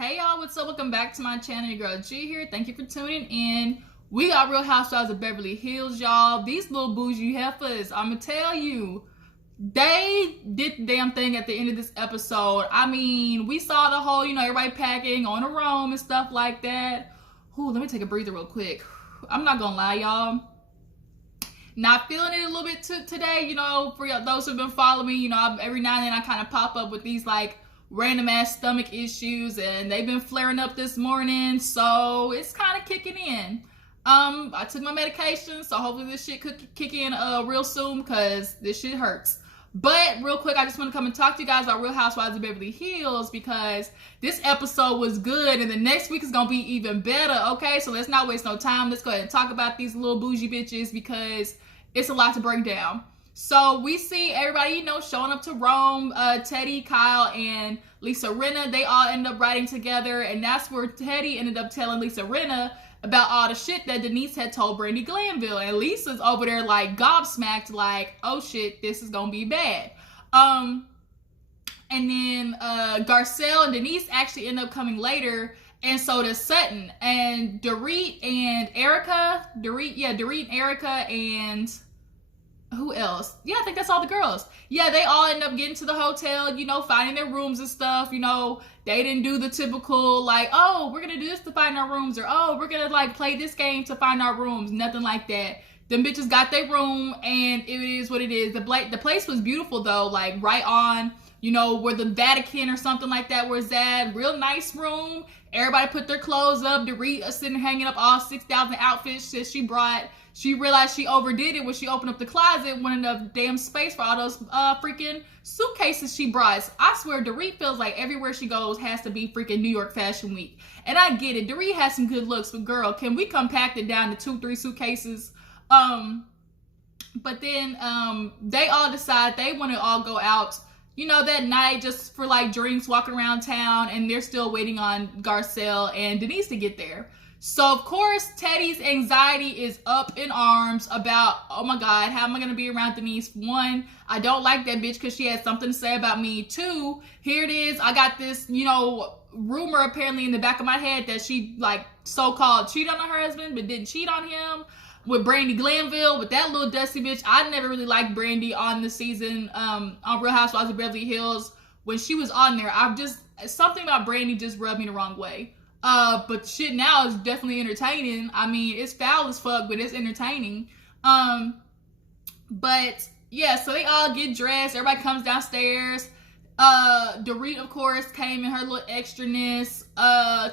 Hey y'all, what's up? Welcome back to my channel. Your girl G here. Thank you for tuning in. We got Real Housewives of Beverly Hills, y'all. These little bougie heifers, I'ma tell you, they did the damn thing at the end of this episode. I mean, we saw the whole, everybody packing on a roam and stuff like that. Ooh, let me take a breather real quick. I'm not gonna lie, y'all. Not feeling it a little bit today, for those who've been following me, every now and then I kind of pop up with these random ass stomach issues, and they've been flaring up this morning, so it's kind of kicking in. I took my medication, so hopefully this shit could kick in real soon, because this shit hurts. But real quick, I just want to come and talk to you guys about Real Housewives of Beverly Hills, because this episode was good, and the next week is gonna be even better. Okay, so let's not waste no time. Let's go ahead and talk about these little bougie bitches, because it's a lot to break down. So we see everybody, showing up to Rome. Teddi, Kyle, and Lisa Rinna, they all end up riding together, and that's where Teddi ended up telling Lisa Rinna about all the shit that Denise had told Brandi Glanville, and Lisa's over there gobsmacked, oh shit, this is gonna be bad. And then Garcelle and Denise actually end up coming later, and so does Sutton, and Dorit and Erica, and who else? Yeah, I think that's all the girls. Yeah, they all end up getting to the hotel, finding their rooms and stuff. They didn't do the typical, oh, we're going to do this to find our rooms, or, oh, we're going to, play this game to find our rooms. Nothing like that. Them bitches got their room, and it is what it is. The place was beautiful, though, right on, where the Vatican or something like that was at. Real nice room. Everybody put their clothes up. Dorit sitting hanging up all 6,000 outfits that she brought. She realized she overdid it when she opened up the closet, wanted enough damn space for all those freaking suitcases she brought. I swear, Dorit feels like everywhere she goes has to be freaking New York Fashion Week. And I get it. Dorit has some good looks, but girl, can we compact it down to 2-3 suitcases? But then they all decide they want to all go out, that night just for drinks, walking around town, and they're still waiting on Garcelle and Denise to get there. So, of course, Teddi's anxiety is up in arms about, oh my God, how am I going to be around Denise? One, I don't like that bitch because she had something to say about me. Two, here it is. I got this, rumor apparently in the back of my head that she, so-called cheated on her husband, but didn't cheat on him with Brandi Glanville, with that little dusty bitch. I never really liked Brandi on the season, on Real Housewives of Beverly Hills. When she was on there, something about Brandi just rubbed me the wrong way. But shit now is definitely entertaining. I mean, it's foul as fuck, but it's entertaining. But yeah, so they all get dressed. Everybody comes downstairs. Dorit, of course, came in her little extraness.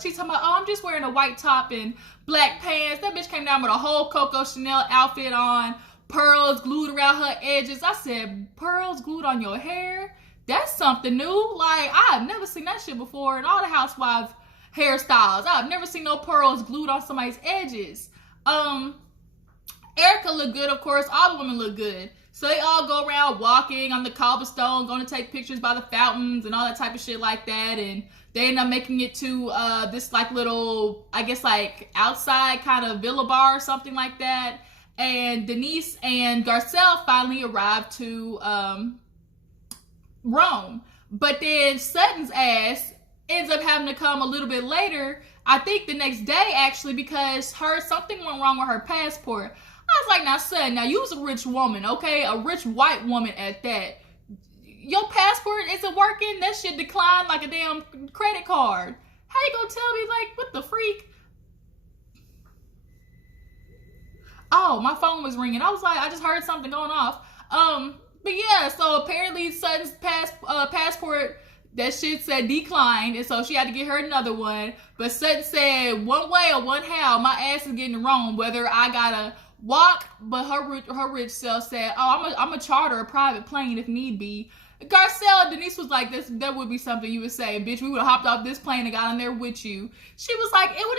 She's talking about, oh, I'm just wearing a white top and black pants. That bitch came down with a whole Coco Chanel outfit on, pearls glued around her edges. I said, pearls glued on your hair? That's something new. I've never seen that shit before in all the housewives hairstyles. I've never seen no pearls glued on somebody's edges. Erica looked good, of course. All the women look good. So they all go around walking on the cobblestone, going to take pictures by the fountains and all that type of shit like that. And they end up making it to this little, I guess outside kind of villa bar or something like that. And Denise and Garcelle finally arrived to Rome. But then Sutton's ass ends up having to come a little bit later, I think the next day actually, because something went wrong with her passport. I was like, now Sutton, now you was a rich woman, okay? A rich white woman at that. Your passport isn't working? That shit declined like a damn credit card. How you gonna tell me, what the freak? Oh, my phone was ringing. I was like, I just heard something going off. But yeah, so apparently Sutton's passport, that shit said declined, and so she had to get her another one. But Sutton said, one way or one how, my ass is getting to Rome, whether I gotta walk. But her rich self said, oh, I'm a charter a private plane if need be. Garcelle and Denise was like, that would be something you would say, bitch. We would have hopped off this plane and got on there with you. She was like, it would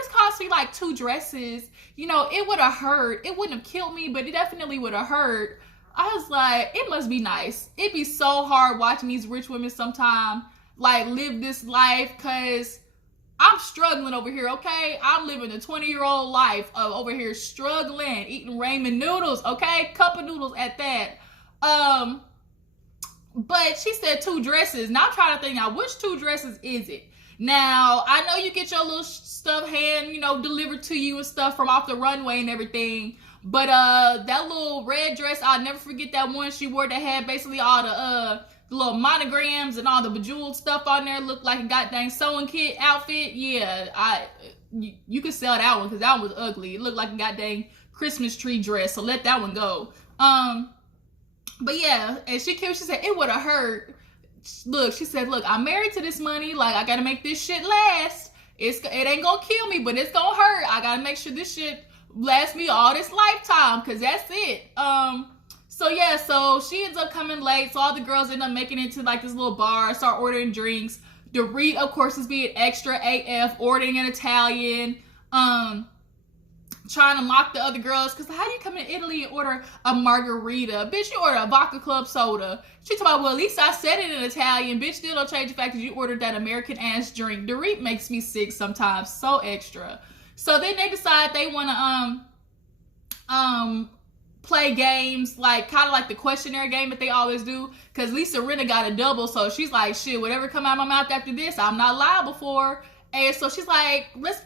have cost me 2 dresses. It would have hurt. It wouldn't have killed me, but it definitely would have hurt. I was like, it must be nice. It'd be so hard watching these rich women sometime, live this life, because I'm struggling over here, okay? I'm living a 20-year-old life of over here struggling, eating ramen noodles, okay? Cup of noodles at that. But she said 2 dresses. Now I'm trying to think, now which 2 dresses is it? Now, I know you get your little stuff hand, delivered to you and stuff from off the runway and everything. But that little red dress, I'll never forget that one she wore that had basically all the little monograms and all the bejeweled stuff on there. Looked like a goddamn sewing kit outfit. Yeah, you could sell that one because that one was ugly. It looked like a goddamn Christmas tree dress, so let that one go. But yeah, and she said it would have hurt. Look, she said, look, I'm married to this money. Like, I gotta make this shit last. It ain't gonna kill me, but it's gonna hurt. I gotta make sure this shit lasts me all this lifetime, because that's it. So yeah, so she ends up coming late. So all the girls end up making it to like this little bar, start ordering drinks. Dorit, of course, is being extra AF, ordering in Italian. Trying to mock the other girls, because how do you come in Italy and order a margarita? Bitch, you order a vodka club soda. She talking about, well, at least I said it in Italian. Bitch, still don't change the fact that you ordered that American ass drink. Dorit makes me sick sometimes. So extra. So then they decide they want to play games, like kind of like the questionnaire game that they always do, because Lisa Rinna got a double, so she's like, shit, whatever come out of my mouth after this, I'm not liable for. And so she's like, let's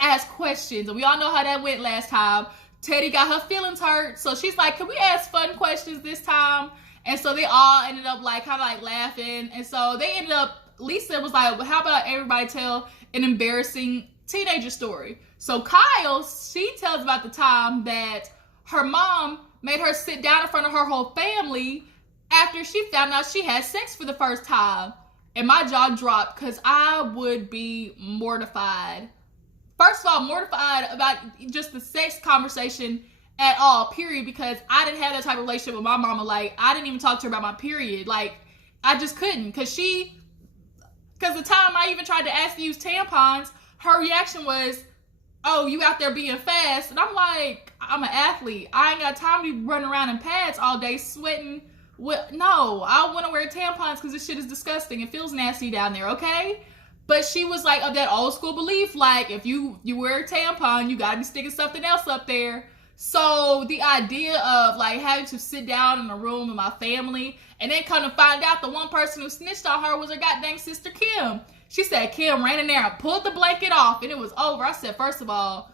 ask questions. And we all know how that went last time. Teddi got her feelings hurt. So she's like, can we ask fun questions this time? And so they all ended up like kind of like laughing. And so they ended up, Lisa was like, well, how about everybody tell an embarrassing teenager story? So Kyle, she tells about the time that her mom made her sit down in front of her whole family after she found out she had sex for the first time. And my jaw dropped because I would be mortified. First of all, mortified about just the sex conversation at all, period, because I didn't have that type of relationship with my mama. Like, I didn't even talk to her about my period. Like, I just couldn't, because the time I even tried to ask to use tampons, her reaction was, oh, you out there being fast. And I'm like, I'm an athlete. I ain't got time to be running around in pads all day sweating. Well, no, I want to wear tampons because this shit is disgusting. It feels nasty down there, okay? But she was like of that old school belief, like if you wear a tampon, you gotta be sticking something else up there. So the idea of like having to sit down in a room with my family and then come to find out the one person who snitched on her was her goddamn sister Kim. She said Kim ran in there and pulled the blanket off and it was over. I said, first of all,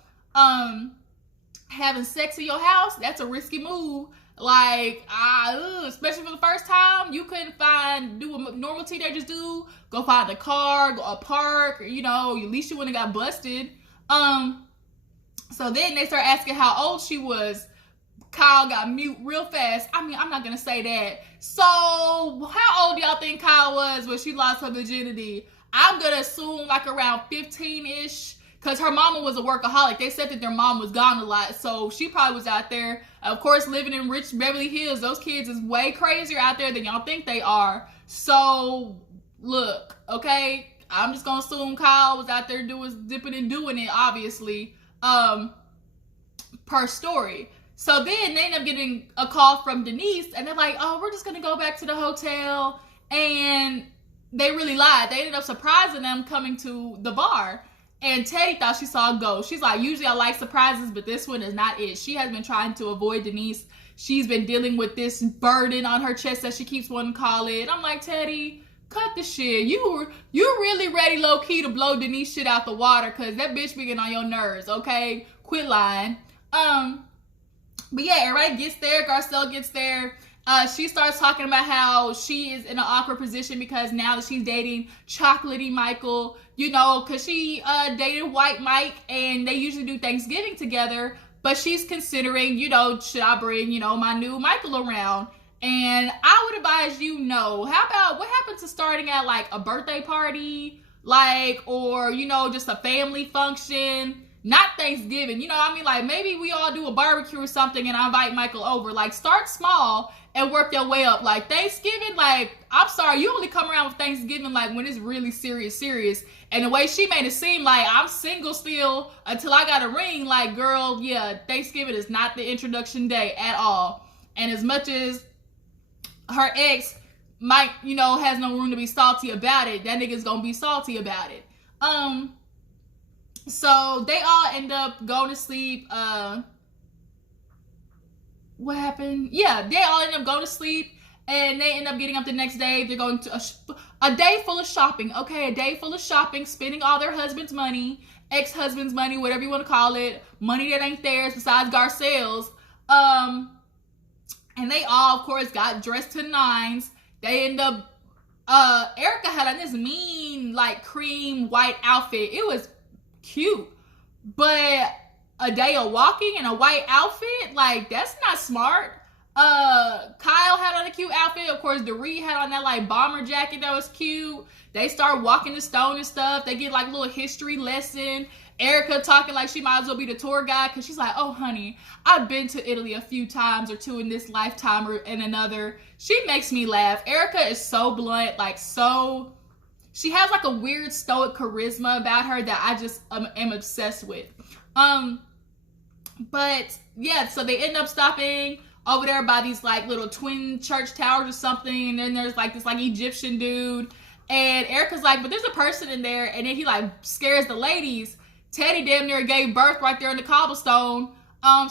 having sex in your house, that's a risky move. Like, especially for the first time, you couldn't do what normal teenagers do. Go find a car, go a park, at least you wouldn't have got busted. So then they start asking how old she was. Kyle got mute real fast. I mean, I'm not gonna say that. So, how old do y'all think Kyle was when she lost her virginity? I'm gonna assume like around 15-ish. Because her mama was a workaholic. They said that their mom was gone a lot. So she probably was out there, of course, living in rich Beverly Hills. Those kids is way crazier out there than y'all think they are. So, look, okay? I'm just going to assume Kyle was out there dipping and doing it, obviously, per story. So then they end up getting a call from Denise. And they're like, oh, we're just going to go back to the hotel. And they really lied. They ended up surprising them coming to the bar. And Teddi thought she saw a ghost. She's like, usually I like surprises, but this one is not it. She has been trying to avoid Denise. She's been dealing with this burden on her chest that she keeps wanting to call it. I'm like, Teddi, cut the shit. You really ready low-key to blow Denise shit out the water because that bitch be getting on your nerves, okay? Quit lying. But yeah, everybody gets there. Garcelle gets there. She starts talking about how she is in an awkward position because now that she's dating Chocolatey Michael, because she dated White Mike and they usually do Thanksgiving together, but she's considering, should I bring, my new Michael around? And I would advise no. How about, what happened to starting at like a birthday party, or, just a family function? Not Thanksgiving, like maybe we all do a barbecue or something and I invite Michael over. Like, start small and work your way up. Like, Thanksgiving, I'm sorry, you only come around with Thanksgiving, when it's really serious. And the way she made it seem like I'm single still until I got a ring, girl, yeah, Thanksgiving is not the introduction day at all. And as much as her ex might, has no room to be salty about it, that nigga's gonna be salty about it. So they all end up going to sleep. What happened? Yeah, they all end up going to sleep and they end up getting up the next day. They're going to A day full of shopping, okay? A day full of shopping, spending all their husband's money, ex-husband's money, whatever you want to call it, money that ain't theirs besides Garcelle's. And they all, of course, got dressed to the nines. They end up, Erica had on this mean, like, cream white outfit. It was cute. But a day of walking in a white outfit, like, that's not smart. Kyle had on a cute outfit. Of course, Dorit had on that like bomber jacket that was cute. They start walking the stone and stuff. They get like a little history lesson. Erica talking like she might as well be the tour guide because she's like, oh honey, I've been to Italy a few times or two in this lifetime or in another. She makes me laugh. Erica is so blunt, like so, she has like a weird stoic charisma about her that I just am obsessed with. But yeah, so they end up stopping over there by these like little twin church towers or something, and then there's like this like Egyptian dude, and Erica's like, but there's a person in there, and then he like scares the ladies. Teddi damn near gave birth right there in the cobblestone.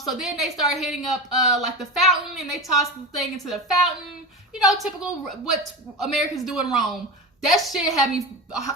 So then they start hitting up like the fountain, and they toss the thing into the fountain. You know, typical what Americans do in Rome. That shit had me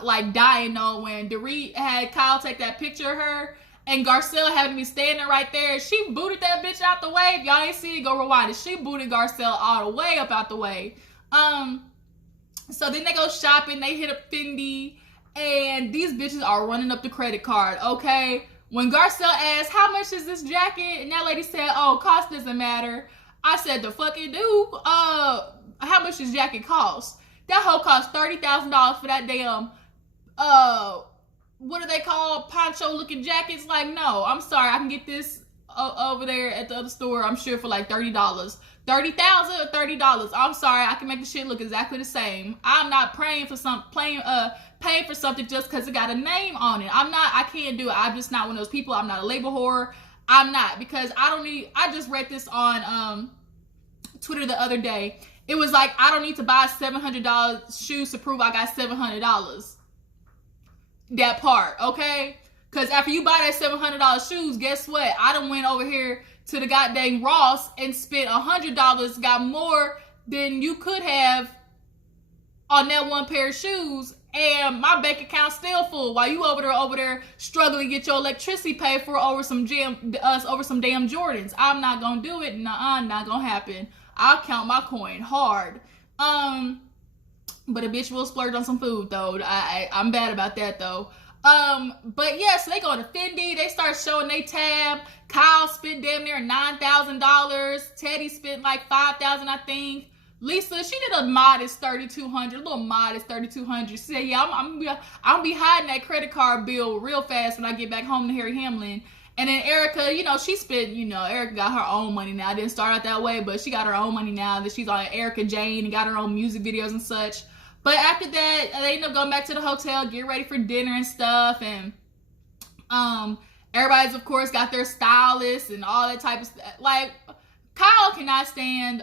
like dying though when Dorit had Kyle take that picture of her. And Garcelle having me standing right there. She booted that bitch out the way. If y'all ain't see it, go rewind it. She booted Garcelle all the way up out the way. So then they go shopping. They hit up Fendi. And these bitches are running up the credit card, okay? When Garcelle asked, how much is this jacket? And that lady said, oh, cost doesn't matter. I said, the fuck it do? How much does jacket cost? That hoe cost $30,000 for that damn, what do they call poncho looking jackets? Like, no, I'm sorry. I can get this over there at the other store, I'm sure, for like $30. $30,000 or $30. I'm sorry. I can make the shit look exactly the same. I'm not paying for something just because it got a name on it. I can't do it. I'm just not one of those people. I'm not a label whore. I'm not, because I just read this on Twitter the other day. It was like, I don't need to buy $700 shoes to prove I got $700. That part, okay? Because after you buy that $700 shoes, guess what? I done went over here to the goddamn Ross and spent $100, got more than you could have on that one pair of shoes, and my bank account's still full while you over there struggling to get your electricity paid for over some damn Jordans. I'm not gonna do it. Nuh-uh, not gonna happen. I'll count my coin hard. But a bitch will splurge on some food though. I'm bad about that though. But yeah, so they go to Fendi. They start showing they tab. Kyle spent damn near $9,000. Teddi spent like $5,000, I think. Lisa, she did a modest $3,200, a little modest $3,200. She said, yeah, I'm gonna be hiding that credit card bill real fast when I get back home to Harry Hamlin. And then Erica, you know, she spent, you know, Erica got her own money now. It didn't start out that way, but she got her own money now that she's on Erica Jane and got her own music videos and such. But after that, they end up going back to the hotel, get ready for dinner and stuff. And everybody's, of course, got their stylists and all that type of stuff. Like, Kyle cannot stand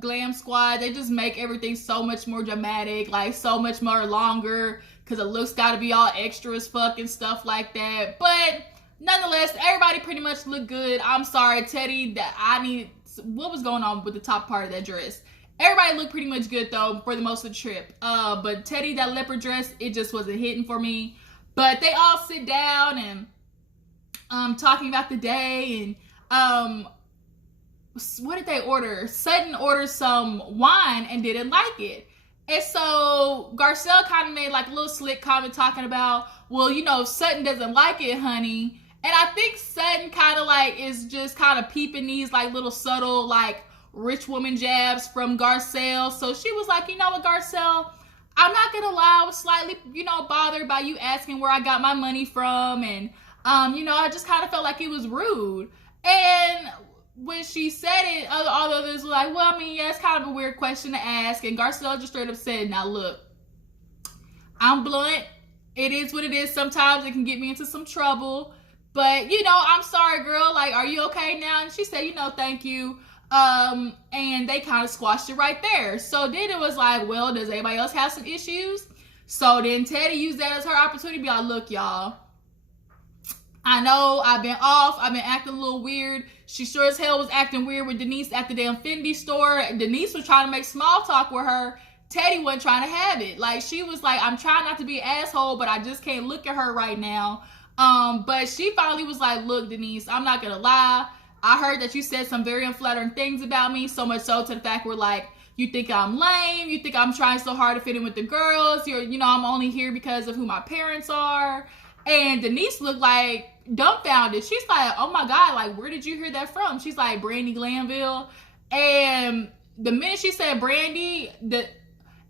Glam Squad. They just make everything so much more dramatic, like so much more longer, because the looks got to be all extra as fuck and stuff like that. But nonetheless, everybody pretty much looked good. I'm sorry, Teddi, what was going on with the top part of that dress? Everybody looked pretty much good though for the most of the trip. But Teddi, that leopard dress, it just wasn't hitting for me. But they all sit down and talking about the day, and what did they order? Sutton ordered some wine and didn't like it. And so Garcelle kind of made like a little slick comment talking about, well, you know, Sutton doesn't like it, honey. And I think Sutton kind of like is just kind of peeping these like little subtle like rich woman jabs from Garcelle. So she was like, you know what, Garcelle, I'm not gonna lie, I was slightly, you know, bothered by you asking where I got my money from, and you know, I just kind of felt like it was rude. And when she said it, all the others were like, well, I mean, yeah, it's kind of a weird question to ask. And Garcelle just straight up said, now look, I'm blunt, it is what it is. Sometimes it can get me into some trouble, but you know, I'm sorry, girl, like, are you okay now? And she said, you know, thank you. And they kind of squashed it right there. So then it was like, well, does anybody else have some issues? So then Teddi used that as her opportunity to be like, look, y'all, I know I've been off. I've been acting a little weird. She sure as hell was acting weird with Denise at the damn Fendi store. Denise was trying to make small talk with her. Teddi wasn't trying to have it. Like, she was like, I'm trying not to be an asshole, but I just can't look at her right now. But she finally was like, look, Denise, I'm not gonna lie. I heard that you said some very unflattering things about me, so much so to the fact where, like, you think I'm lame, you think I'm trying so hard to fit in with the girls, I'm only here because of who my parents are. And Denise looked like dumbfounded. She's like, oh my God, like, where did you hear that from? She's like, Brandy Glanville. And the minute she said Brandy, it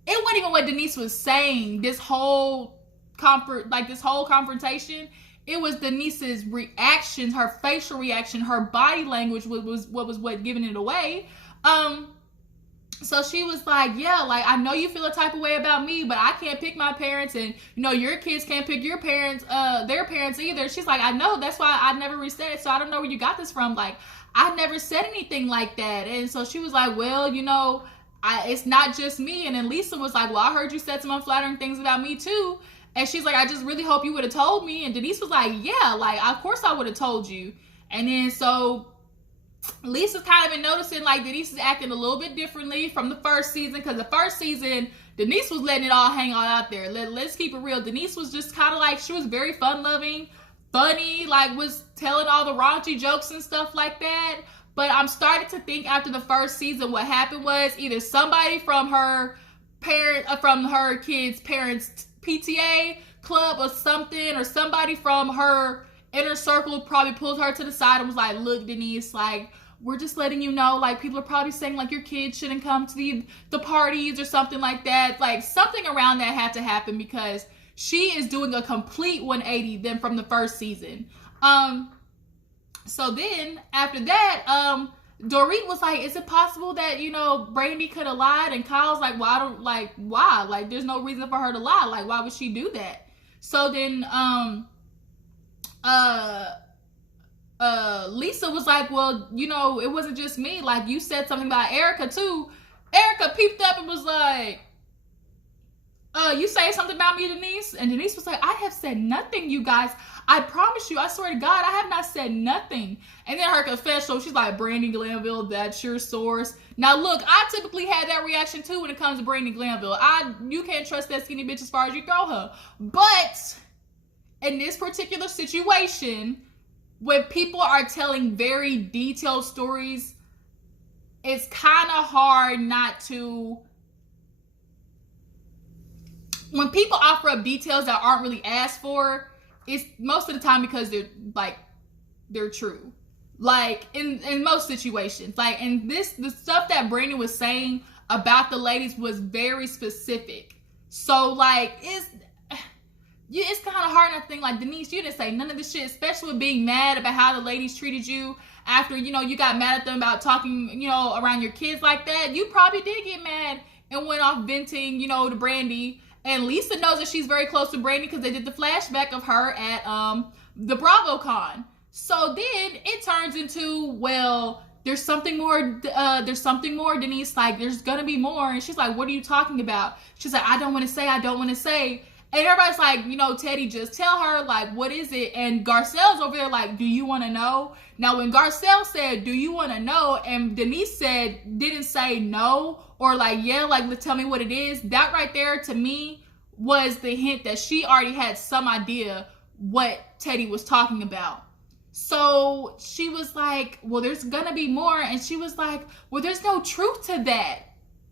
wasn't even what Denise was saying. This whole confrontation, it was Denise's reactions, her facial reaction, her body language was what giving it away. So she was like, yeah, like, I know you feel a type of way about me, but I can't pick my parents, and your kids can't pick your parents, their parents either. She's like, I know, that's why I never said it, so I don't know where you got this from. Like, I never said anything like that. And so she was like, well, it's not just me. And then Lisa was like, well, I heard you said some unflattering things about me too. And she's like, I just really hope you would have told me. And Denise was like, yeah, like, of course I would have told you. And then so Lisa's kind of been noticing, like, Denise is acting a little bit differently from the first season, because the first season, Denise was letting it all hang out there. Let's keep it real. Denise was just kind of like, she was very fun-loving, funny, like, was telling all the raunchy jokes and stuff like that. But I'm starting to think after the first season, what happened was either somebody from her kids' parents' PTA club or something, or somebody from her inner circle probably pulled her to the side and was like, look, Denise, like, we're just letting you know, like, people are probably saying, like, your kids shouldn't come to the parties or something like that. Like, something around that had to happen, because she is doing a complete 180 then from the first season. So then after that, Dorit was like, is it possible that, Brandy could have lied? And Kyle's like, why? Like, there's no reason for her to lie. Like, why would she do that? So then, Lisa was like, well, it wasn't just me. Like, you said something about Erica too. Erica peeped up and was like, you say something about me, Denise? And Denise was like, I have said nothing, you guys. I promise you, I swear to God, I have not said nothing. And then her confession, she's like, Brandy Glanville, that's your source. Now look, I typically had that reaction too when it comes to Brandy Glanville. You can't trust that skinny bitch as far as you throw her. But in this particular situation, when people are telling very detailed stories, it's kind of hard not to... When people offer up details that aren't really asked for, it's most of the time because they're true. Like, in most situations. Like, and the stuff that Brandy was saying about the ladies was very specific. So, like, it's kind of hard not to think, like, Denise, you didn't say none of this shit, especially with being mad about how the ladies treated you after, you got mad at them about talking, around your kids like that. You probably did get mad and went off venting, to Brandy. And Lisa knows that she's very close to Brandy because they did the flashback of her at the BravoCon. So then it turns into, well, there's something more, Denise, like, there's gonna be more. And she's like, what are you talking about? She's like, I don't want to say. And everybody's like, Teddi, just tell her, like, what is it? And Garcelle's over there like, do you want to know? Now, when Garcelle said, do you want to know? And Denise didn't say no, or like, yeah, like, tell me what it is. That right there, to me, was the hint that she already had some idea what Teddi was talking about. So she was like, well, there's going to be more. And she was like, well, there's no truth to that.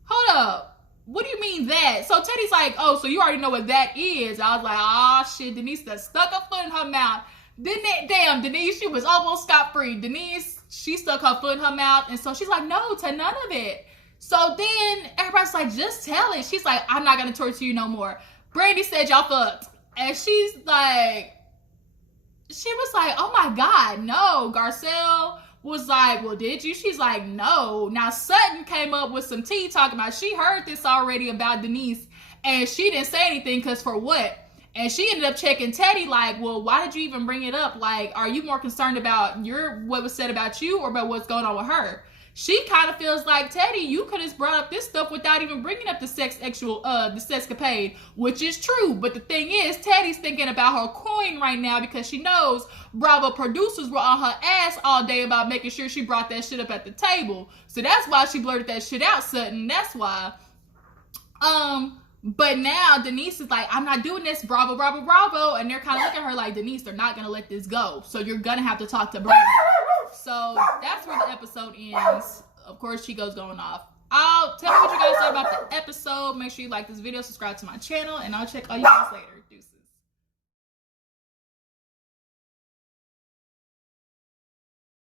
Hold up. What do you mean that? So Teddy's like, oh, so you already know what that is. I was like, oh shit, Denise that stuck her foot in her mouth. Damn, Denise, she was almost scot-free. Denise, she stuck her foot in her mouth. And so she's like, no, to none of it. So then everybody's like, just tell it. She's like, I'm not going to torture you no more. Brandy said y'all fucked. And she was like, oh my God, no. Garcelle was like, well, did you? She's like, no. Now, Sutton came up with some tea talking about she heard this already about Denise, and she didn't say anything because for what? And she ended up checking Teddi like, well, why did you even bring it up? Like, are you more concerned about what was said about you or about what's going on with her? She kind of feels like, Teddi, you could have brought up this stuff without even bringing up the sexcapade, which is true. But the thing is, Teddi's thinking about her coin right now because she knows Bravo producers were on her ass all day about making sure she brought that shit up at the table. So that's why she blurted that shit out, Sutton. That's why. But now Denise is like, I'm not doing this, bravo, bravo, bravo. And they're kind of looking at her like, Denise, they're not going to let this go. So you're going to have to talk to Brandon. So that's where the episode ends. Of course, she goes going off. Tell me what you guys thought about the episode. Make sure you like this video, subscribe to my channel, and I'll check all you guys later. Deuces.